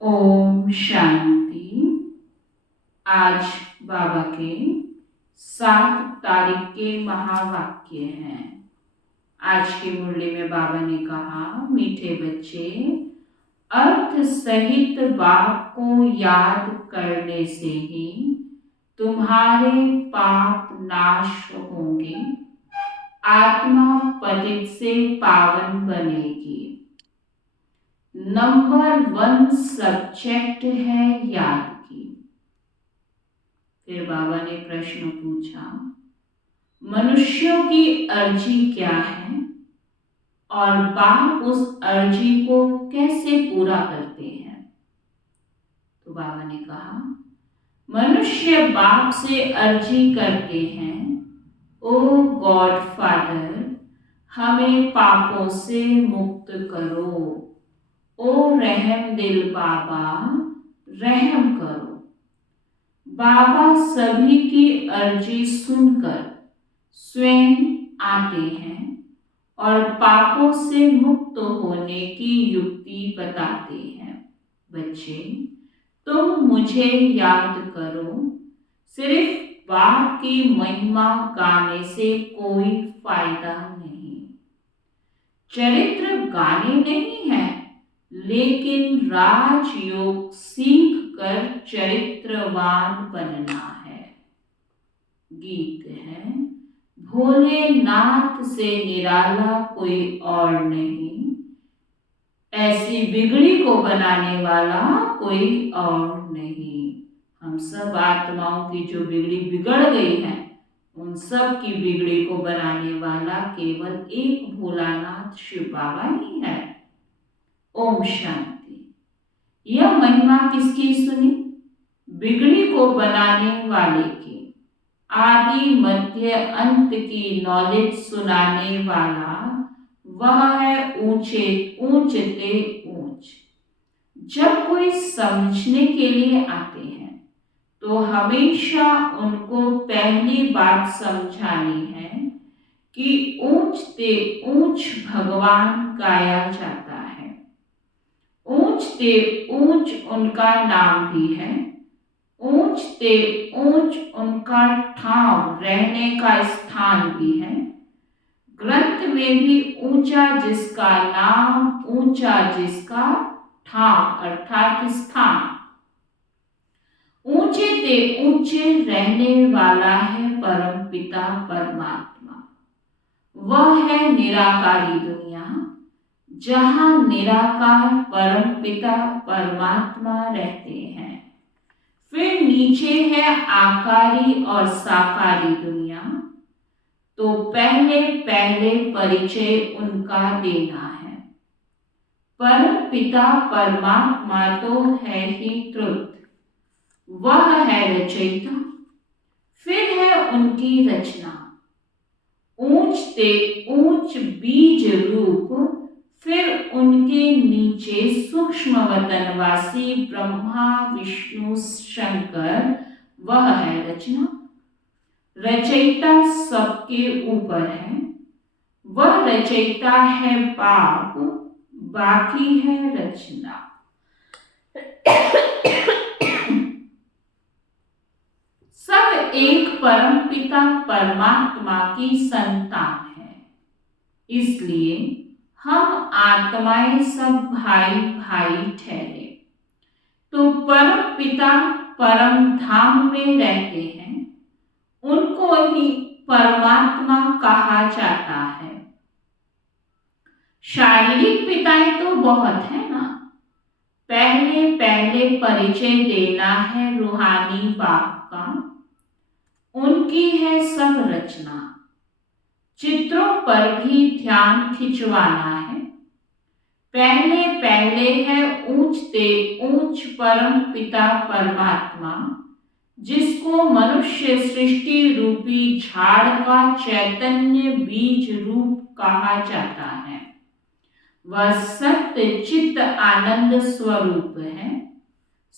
ओम शांति। आज बाबा के 7 तारीख के महावाक्य हैं। आज की मुरली में बाबा ने कहा, मीठे बच्चे, अर्थ सहित बाप को याद करने से ही तुम्हारे पाप नाश होंगे, आत्मा पतित से पावन बनेगी। नंबर 1 सब्जेक्ट है याद की। फिर बाबा ने प्रश्न पूछा, मनुष्यों की अर्जी क्या है और बाप उस अर्जी को कैसे पूरा करते हैं? तो बाबा ने कहा, मनुष्य बाप से अर्जी करते हैं, ओ गॉड फादर, हमें पापों से मुक्त करो। ओ रहम दिल बाबा, रहम करो। बाबा सभी की अर्जी सुनकर स्वयं आते हैं और पापों से मुक्त होने की युक्ति बताते हैं। बच्चे, तुम मुझे याद करो। सिर्फ बाप की महिमा गाने से कोई फायदा नहीं। चरित्र गाने नहीं है, लेकिन राजयोग सीख कर चरित्रवान बनना है। गीत है, भोलेनाथ से निराला कोई और नहीं, ऐसी बिगड़ी को बनाने वाला कोई और नहीं। हम सब आत्माओं की जो बिगड़ी बिगड़ गई है, उन सब की बिगड़ी को बनाने वाला केवल एक भोलानाथ शिव बाबा ही है। ओम शांति। यह महिमा किसकी सुनी? बिगड़ी को बनाने वाले की। आदि मध्य अंत की नॉलेज सुनाने वाला वह है ऊंचते ऊंच। जब कोई समझने के लिए आते हैं तो हमेशा उनको पहली बात समझानी है कि ऊंचते ऊंच भगवान गाया जाता है। ऊंचते ऊंच उनका नाम भी है। ऊंचते ऊंच उनका ठाव रहने का स्थान भी है। ग्रंथ में भी ऊंचा जिसका नाम, ऊंचा जिसका ठाव अर्थात स्थान। ऊंचे ते ऊंचे रहने वाला है परम पिता परमात्मा। वह है निराकारी दुनिया, जहां निराकार परम पिता परमात्मा रहते हैं। फिर नीचे है आकारी और साकारी दुनिया। तो पहले पहले परिचय उनका देना है। परम पिता परमात्मा तो है ही त्रुत, वह है रचयिता। फिर है उनकी रचना, ऊंचते ऊंच बीज रूप। फिर उनके नीचे सूक्ष्म वतनवासी ब्रह्मा विष्णु शंकर, वह है रचना। रचयिता सबके ऊपर है, वह रचयिता है बाप, बाकी है रचना। सब एक परम पिता परमात्मा की संतान है। इसलिए हम आत्माएं सब भाई भाई ठहरे। तो परम पिता परम धाम में रहते हैं, उनको ही परमात्मा कहा जाता है। शारीरिक पिताएं तो बहुत है ना। पहले पहले परिचय देना है रूहानी बाप का। उनकी है सब रचना। चित्रों पर भी ध्यान खिंचवाना है। पहले पहले है ऊंचते ऊंच परम पिता परमात्मा, जिसको मनुष्य सृष्टि रूपी झाड़ का चैतन्य बीज रूप कहा जाता है। वह सत्य चित्त आनंद स्वरूप है।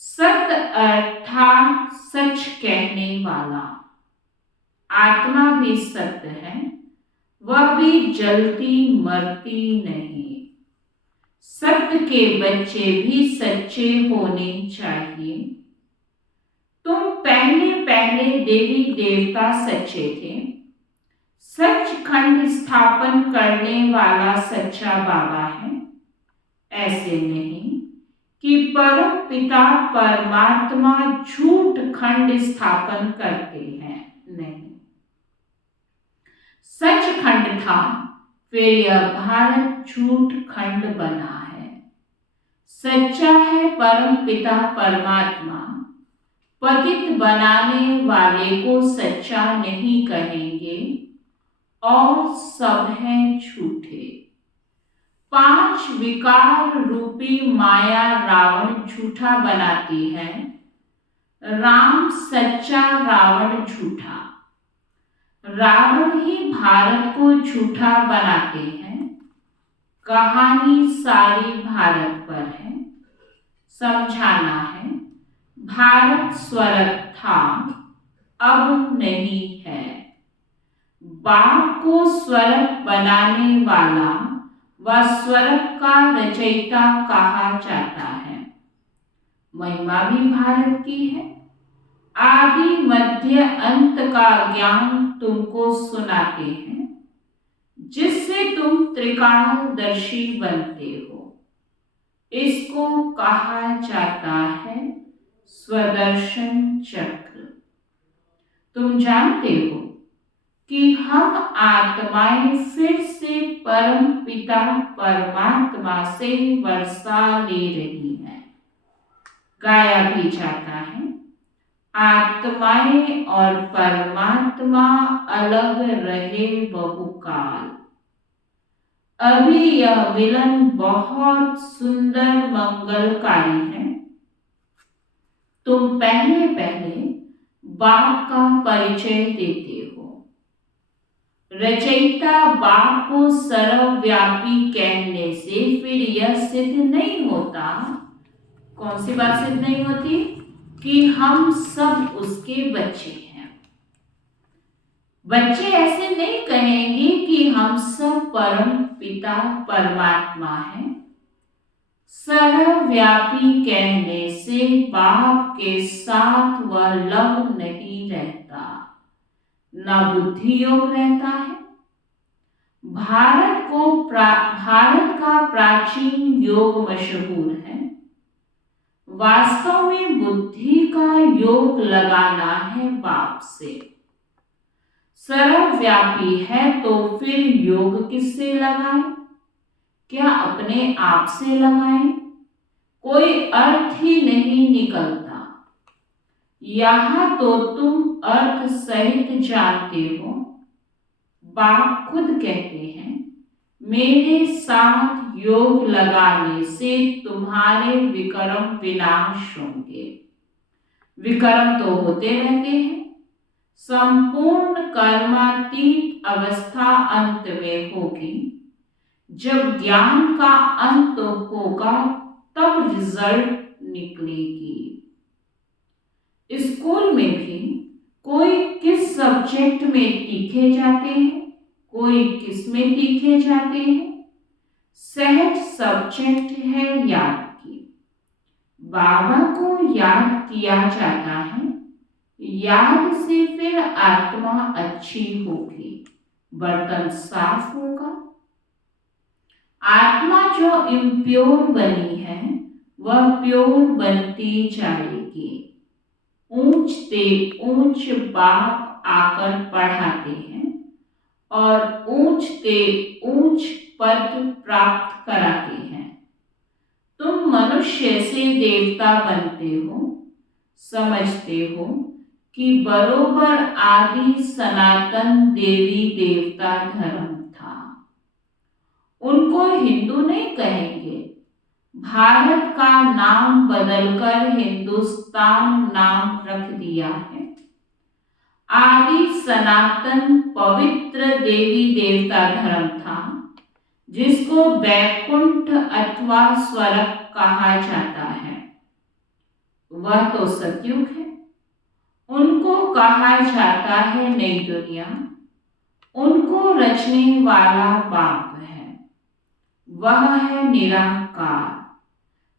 सत्य अर्थात सच कहने वाला। आत्मा भी सत्य है, वह भी जलती मरती नहीं। सत्य के बच्चे भी सच्चे होने चाहिए। तुम पहले पहले देवी देवता सच्चे थे। सचखंड स्थापन करने वाला सच्चा बाबा है। ऐसे नहीं कि परम पिता परमात्मा झूठ खंड स्थापन करते हैं। नहीं, सचखंड था, फिर यह भारत झूठ खंड बना है। सच्चा है परम पिता परमात्मा। पतित बनाने वाले को सच्चा नहीं कहेंगे और सब हैं झूठे। 5 विकार रूपी माया रावण झूठा बनाती है। राम सच्चा, रावण झूठा। रावण ही भारत को झूठा बनाते हैं। कहानी सारी भारत पर है। समझाना है, भारत स्वर्ग था, अब नहीं है। बाप को स्वर्ग बनाने वाला व स्वर्ग का रचयिता कहा जाता है। महिमा भी भारत की है। आदि मध्य अंत का ज्ञान तुमको सुनाते हैं, जिससे तुम त्रिकालदर्शी बनते हो। इसको कहा जाता है स्वदर्शन चक्र। तुम जानते हो कि हम आत्माएं फिर से परम पिता परमात्मा से वर्षा ले रही हैं। गाया भी जाता है, आत्माएं और परमात्मा अलग रहे बहुकाल। अभी यह मिलन बहुत सुंदर मंगलकारी है। तुम पहले पहले बाप का परिचय देते हो। रचयिता बाप को सर्वव्यापी कहने से फिर यह सिद्ध नहीं होता। कौन सी बात सिद्ध नहीं होती? कि हम सब उसके बच्चे हैं। बच्चे ऐसे नहीं कहेंगे कि हम सब परम पिता परमात्मा हैं। सर्वव्यापी कहने से बाप के साथ वह लव नहीं रहता, न बुद्धि योग रहता है। भारत का प्राचीन योग मशहूर है। वास्तव में बुद्धि का योग लगाना है बाप से। सर्वव्यापी है तो फिर योग किससे लगाएं? क्या अपने आप से लगाएं? कोई अर्थ ही नहीं निकलता। यहां तो तुम अर्थ सहित जानते हो। बाप खुद कहते हैं, मेरे साथ योग लगाने से तुम्हारे विकर्म विनाश होंगे। विकर्म तो होते रहते हैं। संपूर्ण कर्मातीत अवस्था अंत में होगी। जब ज्ञान का अंत होगा तब रिजल्ट निकलेगी। स्कूल में भी कोई किस सब्जेक्ट में तीखे जाते हैं, कोई किस में तीखे जाते हैं। सहज सब्जेक्ट है याद की। बाबा को याद किया जाता है। याद से फिर आत्मा अच्छी होगी, बर्तन साफ होगा। आत्मा जो इम्प्योर बनी है वह प्योर बनती जाएगी। ऊंच से ऊंच बाप आकर पढ़ाते हैं और ऊंच से ऊंच पद प्राप्त कराते हैं। तुम मनुष्य से देवता बनते हो। समझते हो कि बरोबर आदि सनातन देवी देवता धर्म था। उनको हिंदू नहीं कहेंगे। भारत का नाम बदलकर हिंदुस्तान नाम रख दिया है। आदि सनातन पवित्र देवी देवता धर्म था, जिसको वैकुंठ अथवा स्वर्ग कहा जाता है। वह तो सतयुग है। उनको कहा जाता है नई दुनिया। उनको रचने वाला बाप है। वह है निराकार।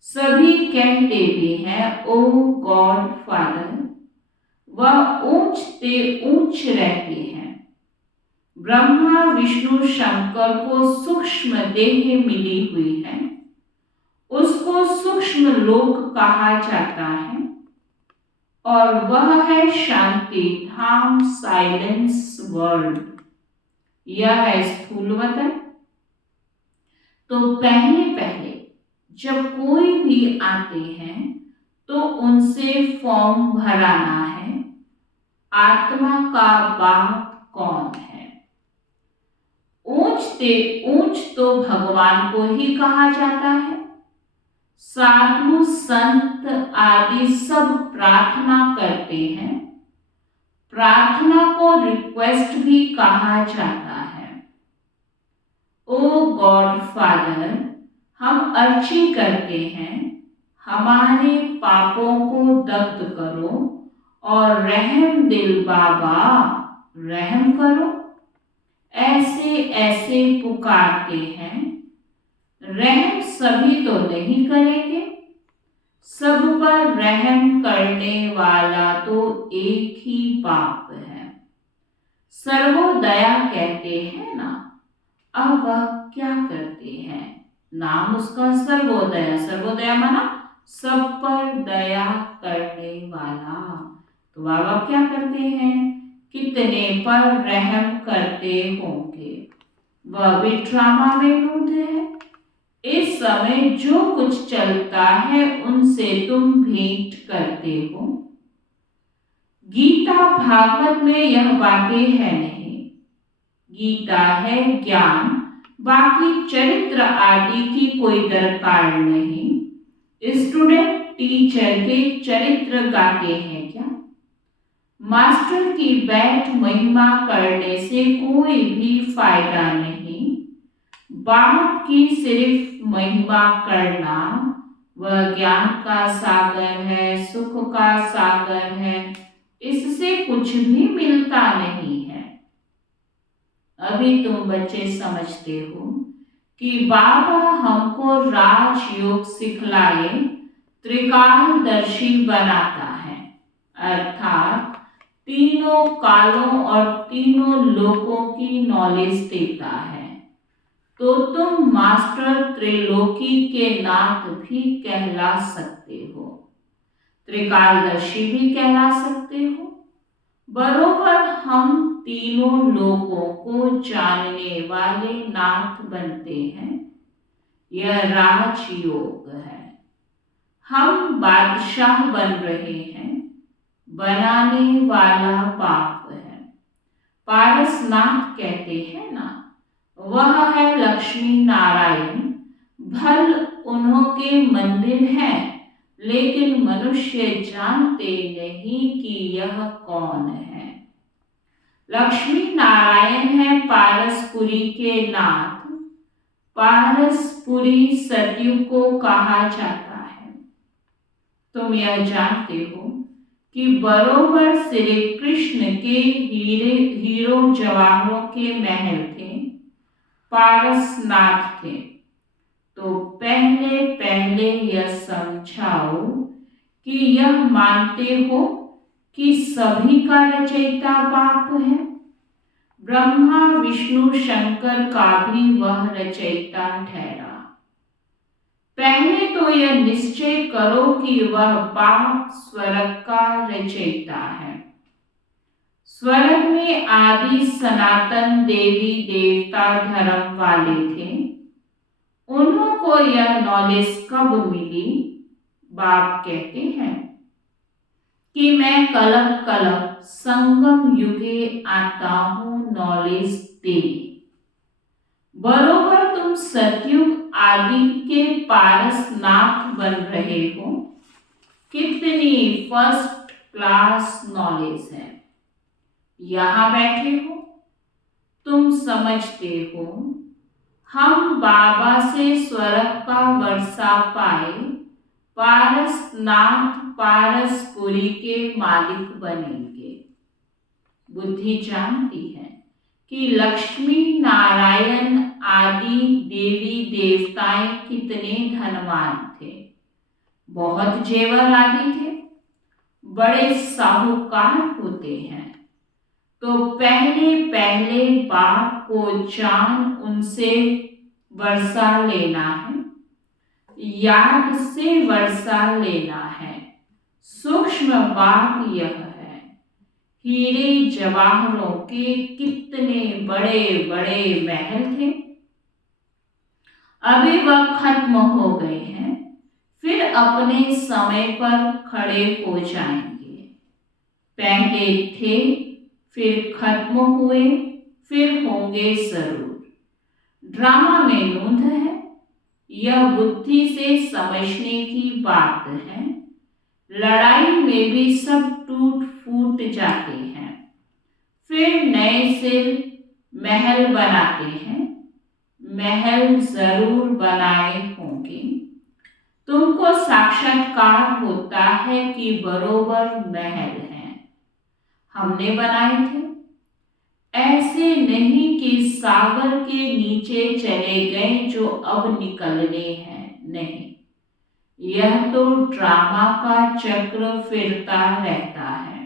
सभी कहते भी हैं ओ गॉड फादर। वह ऊंचते ऊंच रहते हैं। ब्रह्मा विष्णु शंकर को सूक्ष्म देह मिली हुई है। उसको सूक्ष्म लोक कहा जाता है और वह है शांति धाम, साइलेंस वर्ल्ड। यह है स्थूल वतन। तो पहले पहले जब कोई भी आते हैं तो उनसे फॉर्म भराना है, आत्मा का बाप कौन है। ऊंचते ऊंच तो भगवान को ही कहा जाता है। साधु संत आदि सब प्रार्थना करते हैं। प्रार्थना को रिक्वेस्ट भी कहा जाता है। ओ गॉड फादर, हम अर्जी करते हैं, हमारे पापों को दग्ध करो और रहम दिल बाबा रहम करो। ऐसे ऐसे पुकारते हैं। रहम सभी तो नहीं करेंगे, सब पर रहम करने वाला तो एक ही बाप है। सर्वोदया कहते हैं ना, अब वह क्या करते हैं? नाम उसका सर्वोदया। सर्वोदया माना सब पर दया करने वाला। तो बाबा क्या करते हैं? कितने पर रहम करते होंगे। वह भी ड्रामा में मूड है। इस समय जो कुछ चलता है उनसे तुम भेंट करते हो। गीता भागवत में यह बातें है नहीं। गीता है ज्ञान, बाकी चरित्र आदि की कोई दरकार नहीं। स्टूडेंट टीचर के चरित्र गाते हैं क्या? मास्टर की बैठ महिमा करने से कोई भी फायदा नहीं। बाप की सिर्फ महिमा करना, वह ज्ञान का सागर है, सुख का सागर है, इससे कुछ भी मिलता नहीं है। अभी तुम बच्चे समझते हो कि बाबा हमको राजयोग सिखलाए त्रिकालदर्शी बनाता है, अर्थात तीनों कालों और तीनों लोकों की नॉलेज देता है। तो तुम मास्टर त्रिलोकी के नाथ भी कहला सकते हो, त्रिकालदर्शी भी कहला सकते हो। बरोबर हम तीनों लोगों को जानने वाले नाथ बनते हैं। यह राजयोग है। हम बादशाह बन रहे हैं, बनाने वाला बाप है। पारसनाथ कहते हैं ना, वह है लक्ष्मी नारायण। भल उन्हों के मंदिर हैं, लेकिन मनुष्य जानते नहीं कि यह कौन है। लक्ष्मी नारायण है पारसपुरी के नाथ। पारसपुरी सतयुग को कहा जाता है। तुम यह जानते हो कि बरोबर श्री कृष्ण के हीरो जवाहरों के महल थे, पारसनाथ थे। तो पहले पहले यह समझाओ कि यह मानते हो कि सभी का रचयिता बाप है। ब्रह्मा विष्णु शंकर का भी वह रचयिता ठहरा। पहले तो यह निश्चय करो कि वह बाप स्वर्ग का रचयिता है। स्वर्ग में आदि सनातन देवी देवता धर्म वाले थे। उन्हों को यह नॉलेज कब मिली? बाप कहते हैं कि मैं कलप कलप संगम युगे आता हूं नॉलेज दे। बरोबर तुम सतयुग आदि के पारसनाथ बन रहे हो। कितनी फर्स्ट क्लास नॉलेज है। यहां बैठे हो, तुम समझते हो हम बाबा से स्वर्ग का वर्षा पाए, पारसनाथ पारसपुरी के मालिक बनेंगे। बुद्धि जानती है कि लक्ष्मी नारायण आदि देवी देवताएं कितने धनवान थे, बहुत जेवर आदि थे, बड़े साहूकार होते हैं, तो पहले पहले बाप को जान उनसे वर्षा लेना है, याद से वर्षा लेना है। सूक्ष्म बात यह है, हीरे जवाहरों के कितने बड़े बड़े महल थे, अभी वह खत्म हो गए हैं, फिर अपने समय पर खड़े हो जाएंगे। पहले थे, फिर खत्म हुए, फिर होंगे जरूर। ड्रामा में नूंद है, यह बुद्धि से समझने की बात है। लड़ाई में भी सब टूट फूट जाते हैं, फिर नए सिर महल बनाते हैं। महल जरूर बनाए होंगे, तुमको साक्षात्कार होता है कि बरोबर महल हैं, हमने बनाए थे। ऐसे नहीं कि सागर के नीचे चले गए जो अब निकलने हैं, नहीं, यह तो ड्रामा का चक्र फिरता रहता है।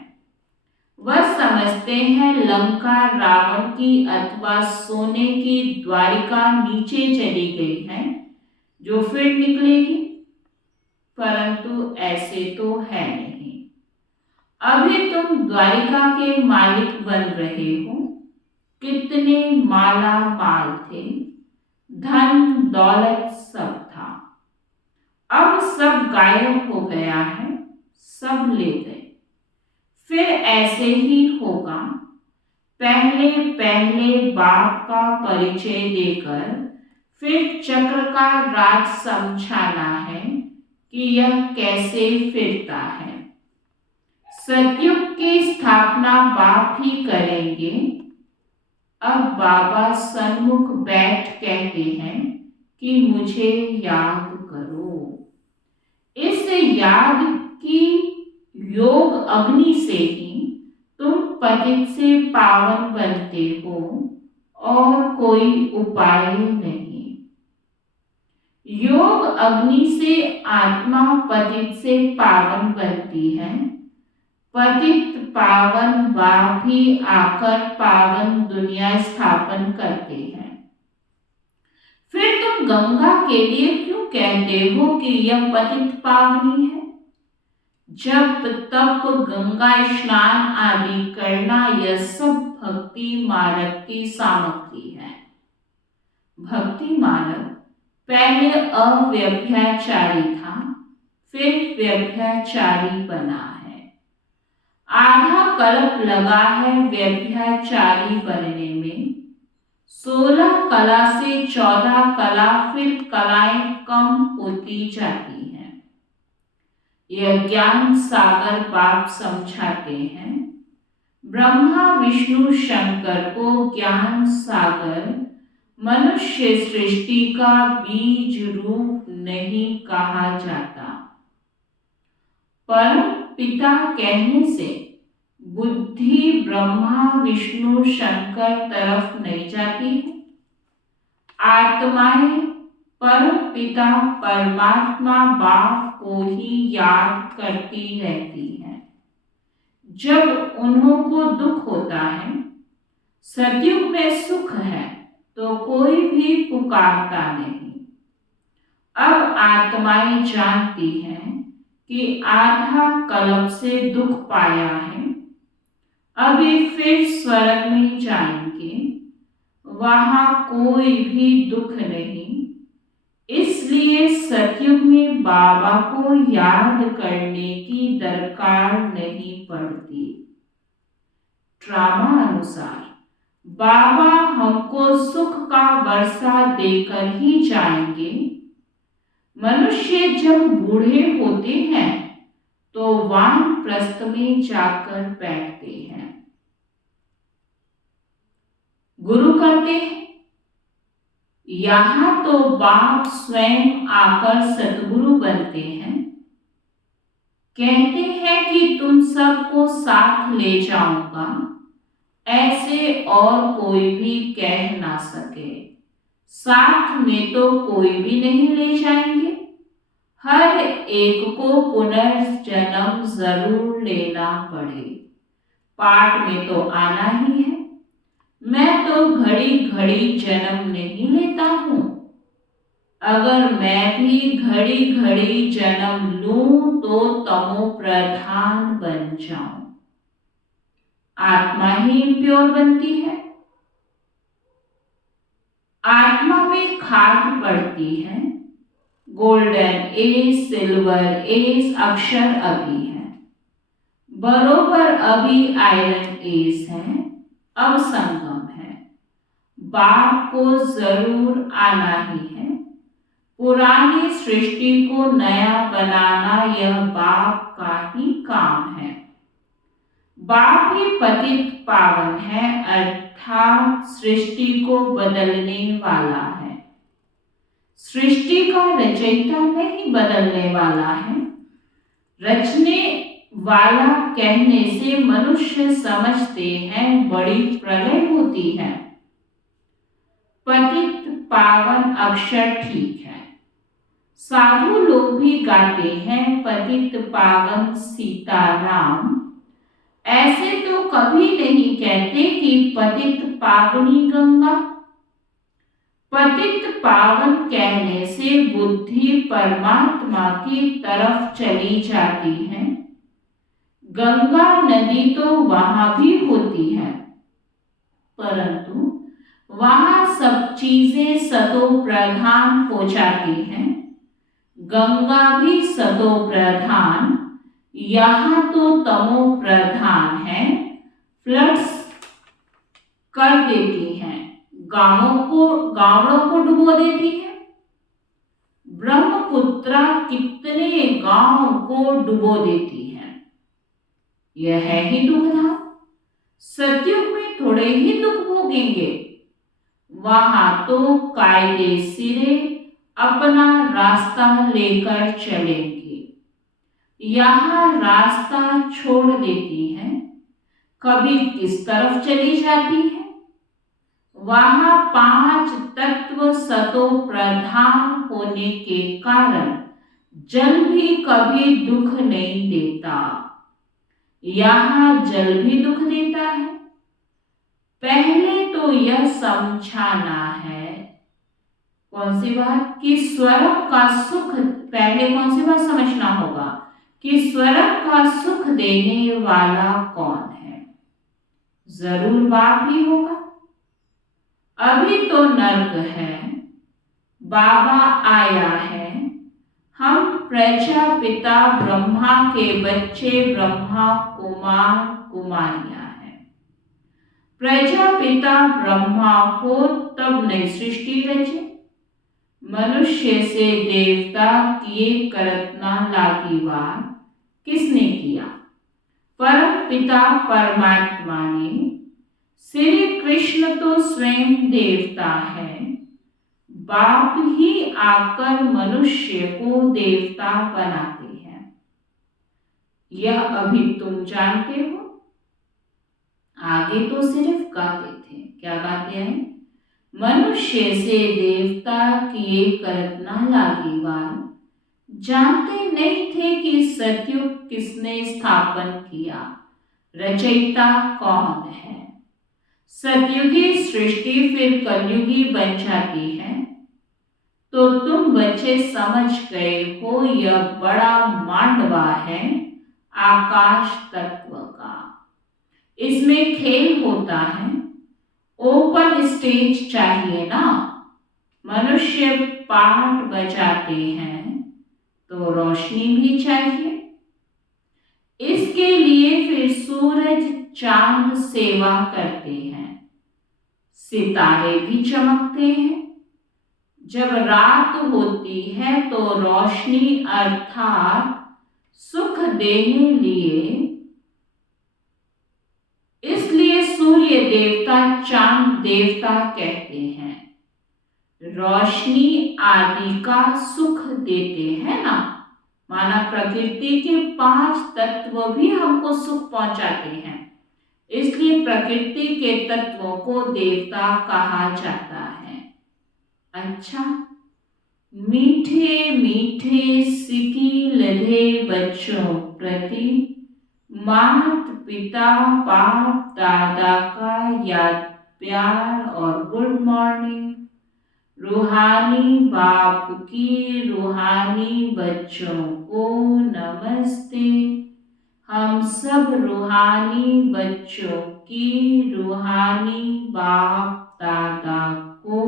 वह समझते हैं लंका रावण की अथवा सोने की द्वारिका नीचे चली गई है, जो फिर निकलेगी, परंतु ऐसे तो है नहीं। अभी तुम द्वारिका के मालिक बन रहे हो, कितने माला माल थे, धन दौलत सब था, अब सब गायब हो गया है, सब ले गए। फिर ऐसे ही होगा, पहले पहले बाप का परिचय देकर फिर चक्र का राज समझाना है कि यह कैसे फिरता है। सतयुग की स्थापना बाप ही करेंगे। अब बाबा सन्मुख बैठ कहते हैं कि मुझे याद करो। इस याद की योग अग्नि से ही तुम पतित से पावन बनते हो, और कोई उपाय नहीं। योग अग्नि से आत्मा पतित से पावन बनती है। पतित पावन बाप भी आकर पावन दुनिया स्थापन करते हैं। फिर तुम गंगा के लिए क्यों कहते हो कि यह पतित पावनी है? जब तप गंगा स्नान आदि करना, यह सब भक्ति मार्ग की सामग्री है। भक्ति मार्ग पहले अव्यभिचारी था, फिर व्यभिचारी बना है। आधा कल्प लगा है व्यभिचारी बनने में। 16 कला से 14 कला, फिर कलाएं कम होती जाती हैं। यह ज्ञान सागर बाप समझाते हैं। ब्रह्मा विष्णु शंकर को ज्ञान सागर मनुष्य सृष्टि का बीज रूप नहीं कहा जाता। पर पिता कहने से बुद्धि ब्रह्मा विष्णु शंकर तरफ नहीं जाती है। आत्माएं परम पिता परमात्मा बाप को ही याद करती रहती हैं। जब उन्हों को दुख होता है, सतयुग में सुख है, तो कोई भी पुकारता नहीं। अब आत्माएं जानती हैं कि आधा कल्प से दुख पाया है, अभी फिर स्वर्ग में जाएंगे, वहां कोई भी दुख नहीं। इसलिए सतयुग में बाबा को याद करने की दरकार नहीं पड़ती। ड्रामा अनुसार बाबा हमको सुख का वर्षा देकर ही जाएंगे। मनुष्य जब बूढ़े होते हैं तो वानप्रस्थ में जाकर बैठते हैं। गुरु कहते हैं, यहां तो बाप स्वयं आकर सतगुरु बनते हैं। कहते हैं कि तुम सबको साथ ले जाऊंगा, ऐसे और कोई भी कह ना सके। साथ में तो कोई भी नहीं ले जाएंगे। हर एक को पुनर्जन्म जरूर लेना पड़े। पाठ में तो आना ही है। मैं तो घड़ी घड़ी जन्म नहीं लेता हूँ। अगर मैं भी घड़ी घड़ी जन्म लूं तो तमो प्रधान बन जाऊं। आत्मा ही प्योर बनती है। आत्मा में खाद पड़ती है। गोल्डन एज, सिल्वर एज अक्षर अभी है। बरोबर अभी आयरन एज है। अब संगम है। बाप को जरूर आना ही है। पुरानी सृष्टि को नया बनाना यह बाप का ही काम है। बाप ही पतित पावन है, अर्थात सृष्टि को बदलने वाला है। सृष्टि का रचयिता नहीं, बदलने वाला है। रचने वाला कहने से मनुष्य समझते हैं बड़ी प्रलय होती है। पतित पावन अक्षर ठीक है। साधु लोग भी गाते हैं पतित पावन सीताराम। ऐसे तो कभी नहीं कहते कि पतित पावनी गंगा। पतित पावन कहने से बुद्धि परमात्मा की तरफ चली जाती है। गंगा नदी तो वहां भी होती है, परंतु वहां सब चीजें सतो प्रधान हो जाती हैं। गंगा भी सतो प्रधान, यहाँ तो तमो प्रधान है। फ्लड्स कर देती हैं, गांवों को डुबो देती है। ब्रह्मपुत्रा कितने गांव को डुबो देती है। यह है ही दुखधाम। सतयुग में थोड़े ही दुख भोगेंगे। वहां तो कायदे सिरे अपना रास्ता लेकर चलेंगे। यहाँ रास्ता छोड़ देती है, कभी किस तरफ चली जाती है। वहां 5 तत्व सतो प्रधान होने के कारण जल भी कभी दुख नहीं देता। यहाँ जल भी दुख देता है। पहले तो यह समझाना है, कौन सी बात, कि स्वर्ग का सुख, पहले कौन सी बात समझना होगा कि स्वर्ग का सुख देने वाला कौन है। जरूर बाप ही होगा। अभी तो नर्क है, बाबा आया है। हम प्रजापिता ब्रह्मा के बच्चे, ब्रह्मा कुमार कुमारियां हैं। प्रजापिता ब्रह्मा हो तब नई सृष्टि रचे। मनुष्य से देवता किए करतना लागिवार किसने किया? परम पिता परमात्मा ने। श्री कृष्ण तो स्वयं देवता है। बाप ही आकर मनुष्य को देवता बनाते हैं। यह अभी तुम जानते हो। आगे तो सिर्फ गाते थे। क्या गाते हैं? मनुष्य से देवता किए करत ना लागिवार। जानते नहीं थे कि सतयुग किसने स्थापन किया, रचयिता कौन है। सतयुगी सृष्टि फिर कलयुगी बन जाती है। तो तुम बच्चे समझ गए हो, यह बड़ा मांडवा है आकाश तत्व का। इसमें खेल होता है। ओपन स्टेज चाहिए ना। मनुष्य पाठ बजाते हैं तो रोशनी भी चाहिए। इसके लिए फिर सूरज चांद सेवा करते हैं, सितारे भी चमकते हैं। जब रात होती है तो रोशनी अर्थात सुख देने लिए, इसलिए सूर्य देवता चांद देवता कहते हैं। रोशनी आदि का सुख देते हैं ना। माना प्रकृति के 5 तत्व भी हमको सुख पहुंचाते हैं, इसलिए प्रकृति के तत्वों को देवता कहा जाता है। अच्छा, मीठे मीठे सिकी लधे बच्चों प्रति मात पिता बाप दादा का याद प्यार और गुड मॉर्निंग। रूहानी बाप की रूहानी बच्चों को नमस्ते। हम सब रूहानी बच्चों की रूहानी बाप दादा को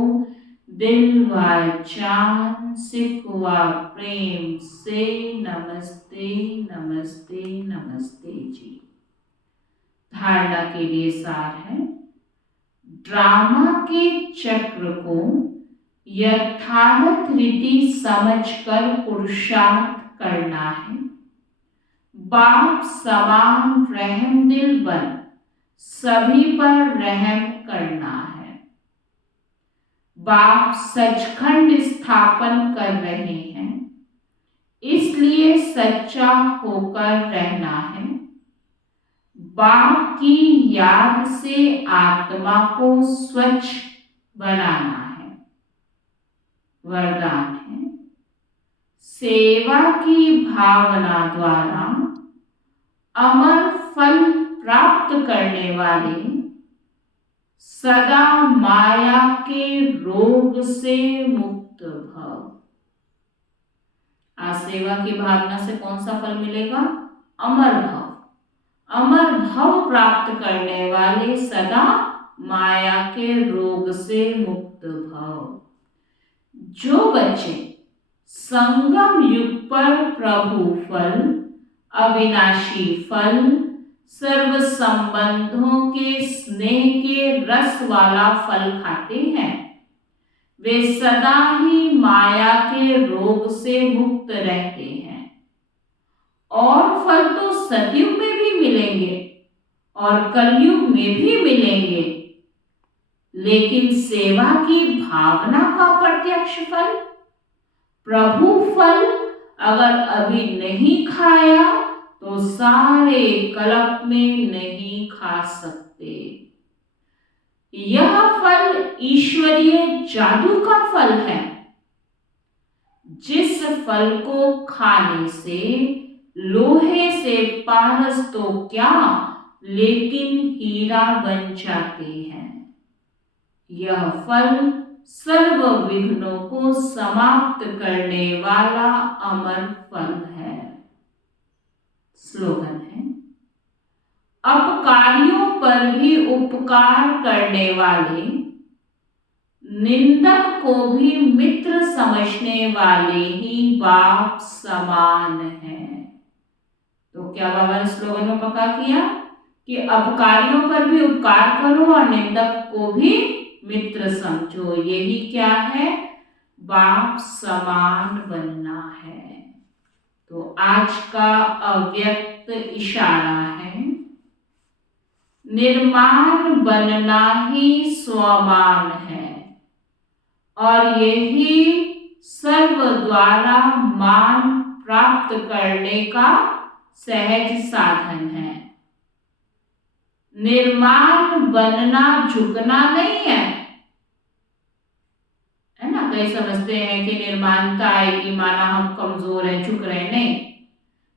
दिल व जान सिखवा प्रेम से नमस्ते नमस्ते नमस्ते जी। धारणा के लिए सार है, ड्रामा के चक्र को यथार्थ रीति समझकर पुरुषार्थ करना है। बाप समान रहम दिल बन सभी पर रहम करना है। बाप सचखंड स्थापन कर रहे हैं, इसलिए सच्चा होकर रहना है। बाप की याद से आत्मा को स्वच्छ बनाना है। वरदान है, सेवा की भावना द्वारा अमर फल प्राप्त करने वाले सदा माया के रोग से मुक्त भव। आज सेवा की भावना से कौन सा फल मिलेगा? अमर भव। अमर भव प्राप्त करने वाले सदा माया के रोग से मुक्त भव। जो बच्चे संगम युग पर प्रभु फल, अविनाशी फल, सर्व संबंधों के स्नेह के रस वाला फल खाते हैं, वे सदा ही माया के रोग से मुक्त रहते हैं। और फल तो सतयुग में भी मिलेंगे और कलयुग में भी मिलेंगे, लेकिन सेवा की भावना का प्रत्यक्ष फल, प्रभु फल अगर अभी नहीं खाया तो सारे कल्प में नहीं खा सकते। यह फल ईश्वरीय जादू का फल है, जिस फल को खाने से लोहे से पारस तो क्या, लेकिन हीरा बन जाते हैं। यह फल सर्व विघ्नों को समाप्त करने वाला अमर फल है। स्लोगन है, अपकारियों पर भी उपकार करने वाले, निंदक को भी मित्र समझने वाले ही बाप समान हैं। तो क्या बाबा ने स्लोगन में पक्का किया कि अपकारियों पर भी उपकार करो और निंदक को भी मित्र समझो। यही क्या है? बाप समान बनना है। तो आज का अव्यक्त इशारा है, निर्माण बनना ही स्वमान है और यही सर्व द्वारा मान प्राप्त करने का सहज साधन है। निर्माण बनना झुकना नहीं है ना? कई समझते हैं कि निर्माणता आएगी माना हम कमजोर हैं, झुक रहे, नहीं।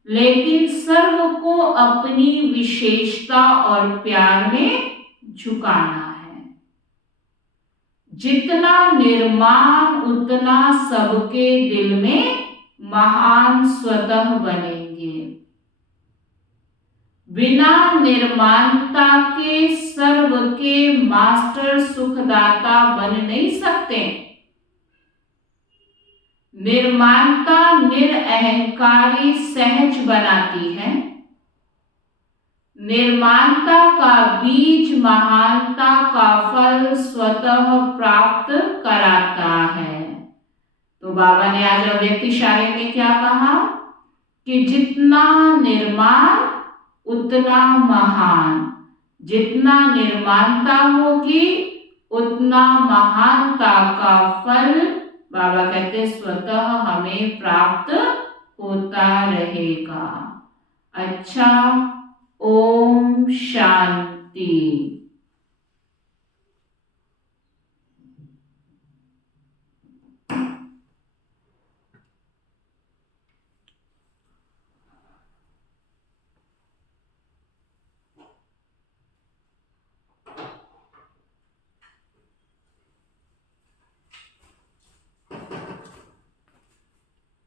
लेकिन सर्व को अपनी विशेषता और प्यार में झुकाना है। जितना निर्माण उतना सबके दिल में महान स्वतः बनेंगे। बिना निर्माणता के सर्व के मास्टर सुखदाता बन नहीं सकते। निर्माणता निरअहंकारी सहज बनाती है। निर्माणता का बीज महानता का फल स्वतः प्राप्त कराता है। तो बाबा ने आज अव्यक्त इशारे में क्या कहा कि जितना निर्माण उतना महान, जितना निर्माणता होगी उतना महानता का फल बाबा कहते स्वतः हमें प्राप्त होता रहेगा। अच्छा, ओम शांति।